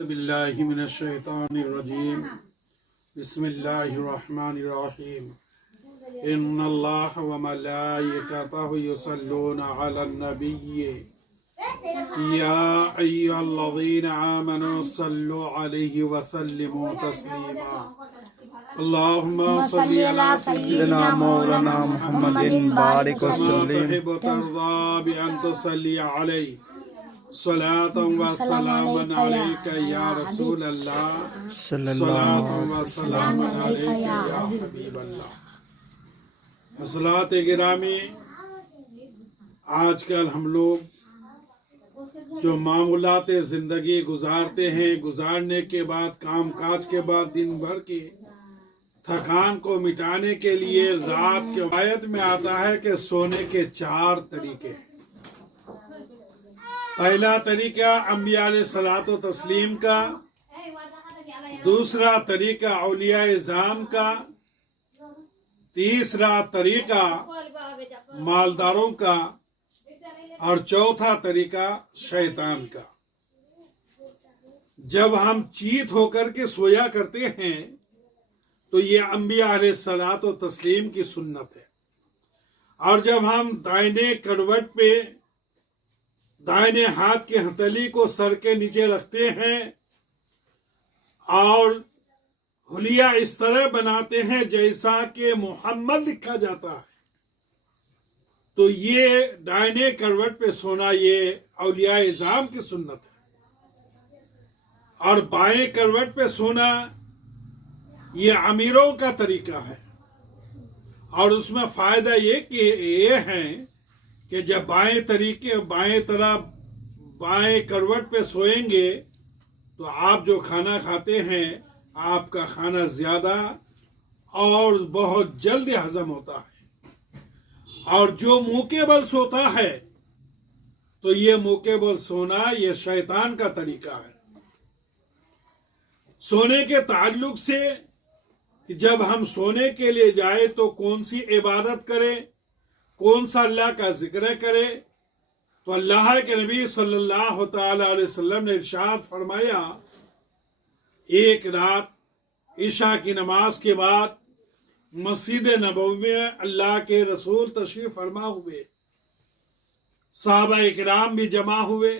باللہ من الشیطان الرجیم بسم اللہ الرحمن الرحیم ان اللہ وملائکتہ یصلون علی النبی یا ایہا الذین آمنوا صلوا علیہ وسلموا تسلیما اللہم صلی علی سیدنا مولانا محمد بارک وسلم تحب ترضى بأن تصلي عليه صلاة وسلام عليك يا رسول الله صلاة وسلام عليك يا حبيب الله حضرات گرامی، آج کل ہم لوگ جو معمولات زندگی گزارتے ہیں، گزارنے کے بعد کام کاج کے بعد دن بھر کی تھکان کو مٹانے کے لیے رات کے آیت میں آتا ہے کہ سونے کے 4 طریقے ہیں۔ پہلا طریقہ انبیاء علیہ الصلوۃ والتسلیم کا، دوسرا طریقہ اولیاء اعظام کا، تیسرا طریقہ مالداروں کا، اور چوتھا طریقہ شیطان کا۔ جب ہم چیت ہو کر کے سویا کرتے ہیں تو یہ انبیاء علیہ الصلوۃ والتسلیم کی سنت ہے، اور جب ہم دائنے کروٹ پہ دائنے ہاتھ کی ہتھیلی کو سر کے نیچے رکھتے ہیں اور حلیہ اس طرح بناتے ہیں جیسا کہ محمد لکھا جاتا ہے، تو یہ دائنے کروٹ پہ سونا یہ اولیاء اعظام کی سنت ہے، اور بائیں کروٹ پہ سونا یہ امیروں کا طریقہ ہے۔ اور اس میں فائدہ یہ ہے کہ جب بائیں کروٹ پہ سوئیں گے تو آپ جو کھانا کھاتے ہیں آپ کا کھانا زیادہ اور بہت جلد ہضم ہوتا ہے، اور جو منہ کے بل سوتا ہے تو یہ منہ کے بل سونا یہ شیطان کا طریقہ ہے۔ سونے کے تعلق سے جب ہم سونے کے لیے جائے تو کون سی عبادت کریں، کون سا اللہ کا ذکر کرے، تو اللہ کے نبی صلی اللہ تعالی علیہ وسلم نے ارشاد فرمایا، ایک رات عشاء کی نماز کے بعد مسجد نبوی میں اللہ کے رسول تشریف فرما ہوئے، صحابہ اکرام بھی جمع ہوئے،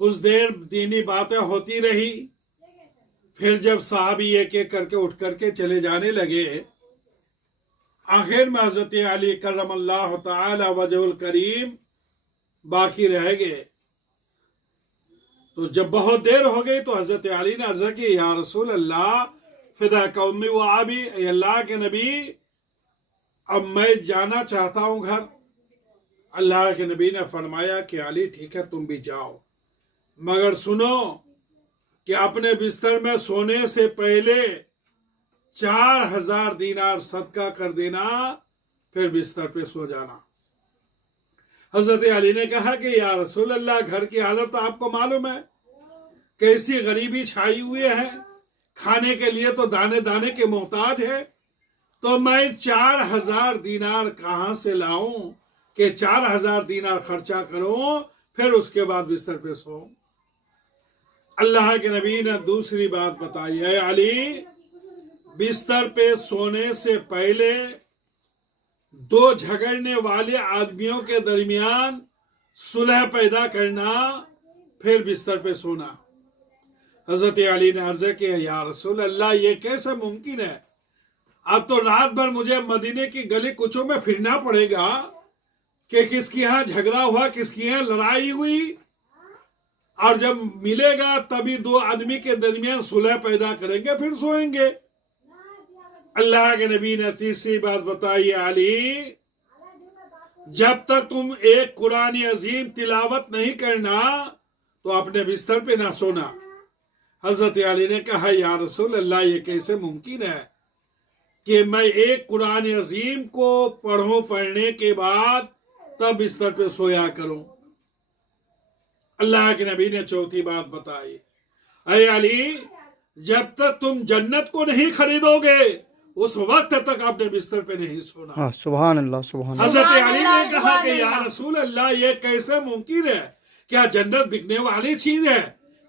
کچھ دیر دینی باتیں ہوتی رہی، پھر جب صحابی ایک ایک کر کے اٹھ کر کے چلے جانے لگے، آخر میں حضرت علی کرم اللہ تعالی وجہ الکریم باقی رہ گئے۔ تو جب بہت دیر ہو گئی تو حضرت علی نے عرض کی، یا رسول اللہ فداک امی و ابی، اے اللہ کے نبی اب میں جانا چاہتا ہوں گھر۔ اللہ کے نبی نے فرمایا کہ علی ٹھیک ہے تم بھی جاؤ، مگر سنو کہ اپنے بستر میں سونے سے پہلے 4000 دینار صدقہ کر دینا، پھر بستر پہ سو جانا۔ حضرت علی نے کہا کہ یا رسول اللہ گھر کی حالت آپ کو معلوم ہے، کیسی غریبی چھائی ہوئی ہے، کھانے کے لیے تو دانے دانے کے محتاج ہے، تو میں 4000 دینار کہاں سے لاؤں کہ 4000 دینار خرچہ کروں پھر اس کے بعد بستر پہ سو۔ اللہ کے نبی نے دوسری بات بتائی، اے علی بستر پہ سونے سے پہلے 2 جھگڑنے والے آدمیوں کے درمیان صلح پیدا کرنا، پھر بستر پہ سونا۔ حضرت علی نے عرض کیا، یا رسول اللہ یہ کیسے ممکن ہے؟ اب تو رات بھر مجھے مدینے کی گلی کوچوں میں پھرنا پڑے گا کہ کس کی یہاں جھگڑا ہوا، کس کی یہاں لڑائی ہوئی، اور جب ملے گا تبھی 2 آدمی کے درمیان صلح پیدا کریں گے پھر سوئیں گے۔ اللہ کے نبی نے تیسری بات بتائی، علی جب تک تم ایک قرآن عظیم تلاوت نہیں کرنا تو اپنے بستر پہ نہ سونا۔ حضرت علی نے کہا، یا رسول اللہ یہ کیسے ممکن ہے کہ میں ایک قرآن عظیم کو پڑھنے کے بعد تب بستر پہ سویا کروں؟ اللہ کے نبی نے چوتھی بات بتائی، اے علی جب تک تم جنت کو نہیں خریدو گے اس وقت تک اپنے بستر پہ نہیں سونا۔ سبحان اللہ سبحان اللہ۔ حضرت علی نے کہا کہ یا رسول اللہ یہ کیسے ممکن ہے؟ کیا جنت بکنے والی چیز ہے؟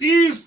30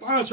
5